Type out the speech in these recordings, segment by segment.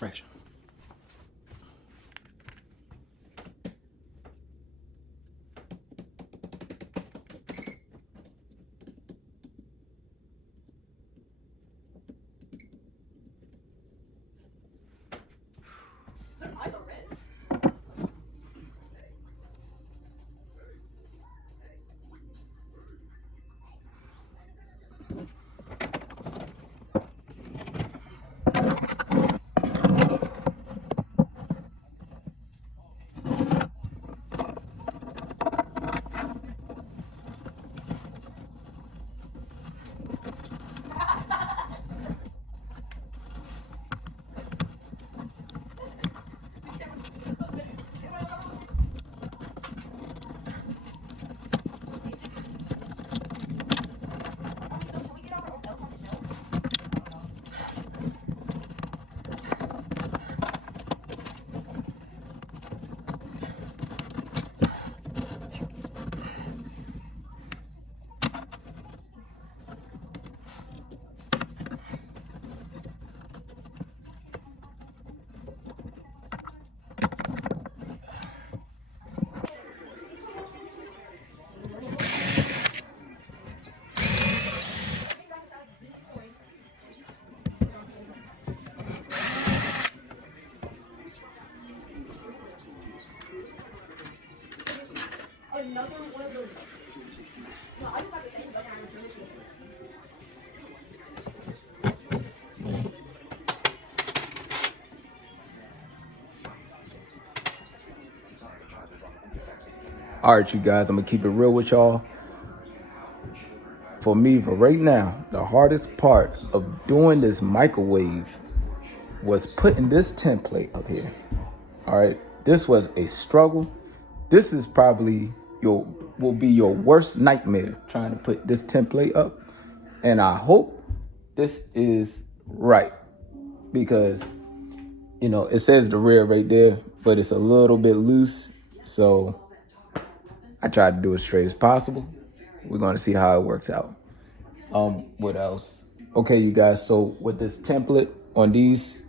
traction. Another one of those. No, I just have to say All right, you guys, I'm gonna keep it real with y'all. For me, for right now, the hardest part of doing this microwave was putting this template up here. All right, this was a struggle. This is probably will be your worst nightmare trying to put this template up. And I hope this is right because, you know, it says the rear right there, but it's a little bit loose. So I tried to do it straight as possible. We're going to see how it works out. What else? Okay, you guys. So with this template on these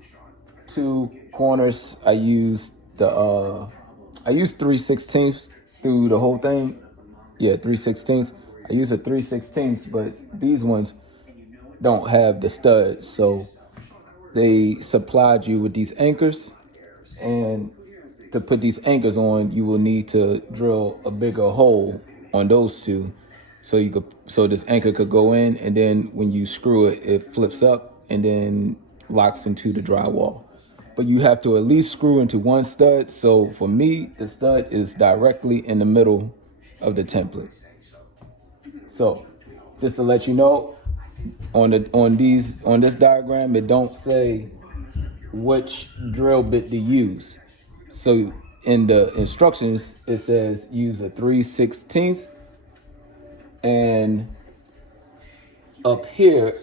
two corners, I used 3/16 through the whole thing. Yeah, 3/16. I use a 3/16, but these ones don't have the stud. So they supplied you with these anchors, and to put these anchors on, you will need to drill a bigger hole on those two, so this anchor could go in, and then when you screw it, it flips up and then locks into the drywall. But you have to at least screw into one stud. So for me, the stud is directly in the middle of the template. So just to let you know, on this diagram, it don't say which drill bit to use. So in the instructions, it says use a 3/16, and up here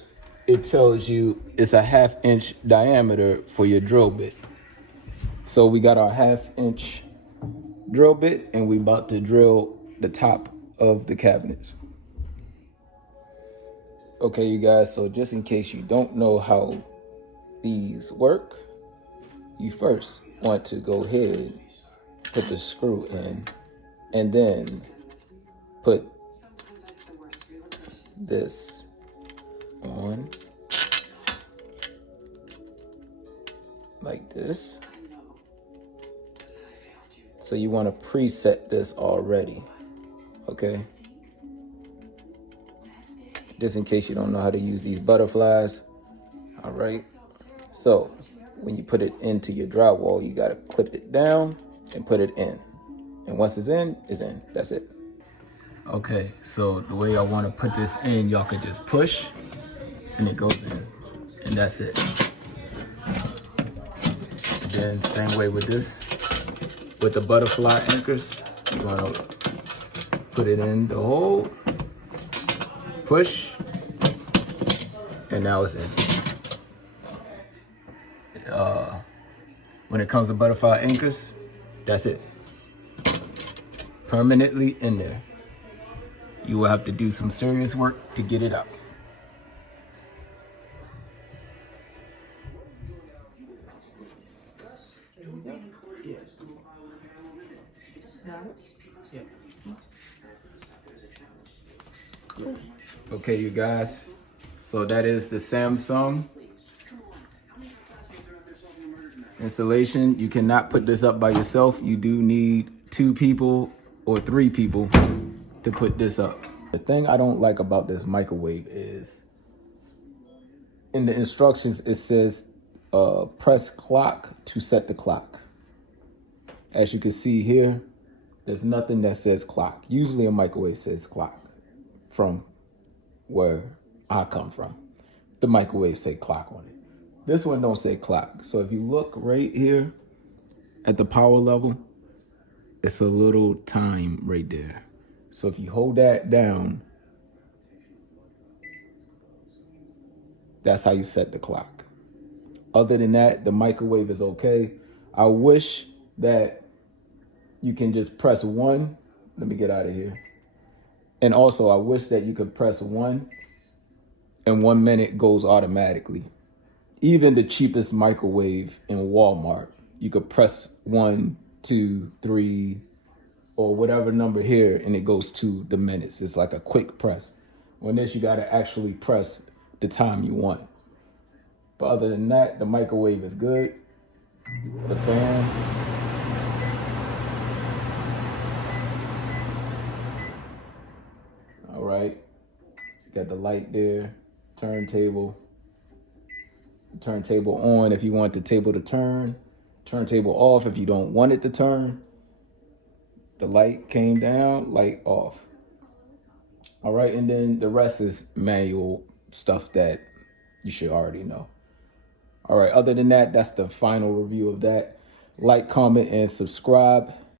it tells you it's a 1/2 inch diameter for your drill bit. So we got our 1/2 inch drill bit, and we about to drill the top of the cabinets. Okay, you guys, so just in case you don't know how these work, you first want to go ahead, put the screw in, and then put this on like this. So you want to preset this already, okay? Just in case you don't know how to use these butterflies. All right, so when you put it into your drywall, you got to clip it down and put it in. And once it's in, that's it. Okay, so the way I want to put this in, y'all could just push and it goes in, and that's it. And then same way with this, with the butterfly anchors, you want to put it in the hole, push, and now it's in. When it comes to butterfly anchors, that's it. Permanently in there. You will have to do some serious work to get it out. Okay, you guys. So that is the Samsung installation. You cannot put this up by yourself. You do need 2 people or 3 people to put this up. The thing I don't like about this microwave is in the instructions, it says press clock to set the clock. As you can see here, there's nothing that says clock. Usually a microwave says clock from where I come from. The microwave say clock on it. This one don't say clock. So if you look right here at the power level, it's a little time right there. So if you hold that down, that's how you set the clock. Other than that, the microwave is okay. I wish that you can just press 1. Let me get out of here. And also, I wish that you could press 1 and 1 minute goes automatically. Even the cheapest microwave in Walmart, you could press 1, 2, 3, or whatever number here, and it goes to the minutes. It's like a quick press. On this, you gotta actually press the time you want. But other than that, the microwave is good. The fan. All right. Got the light there. Turntable. Turntable on if you want the table to turn. Turntable off if you don't want it to turn. The light came down, light off. All right, and then the rest is manual stuff that you should already know. All right, other than that, that's the final review of that. Like, comment, and subscribe.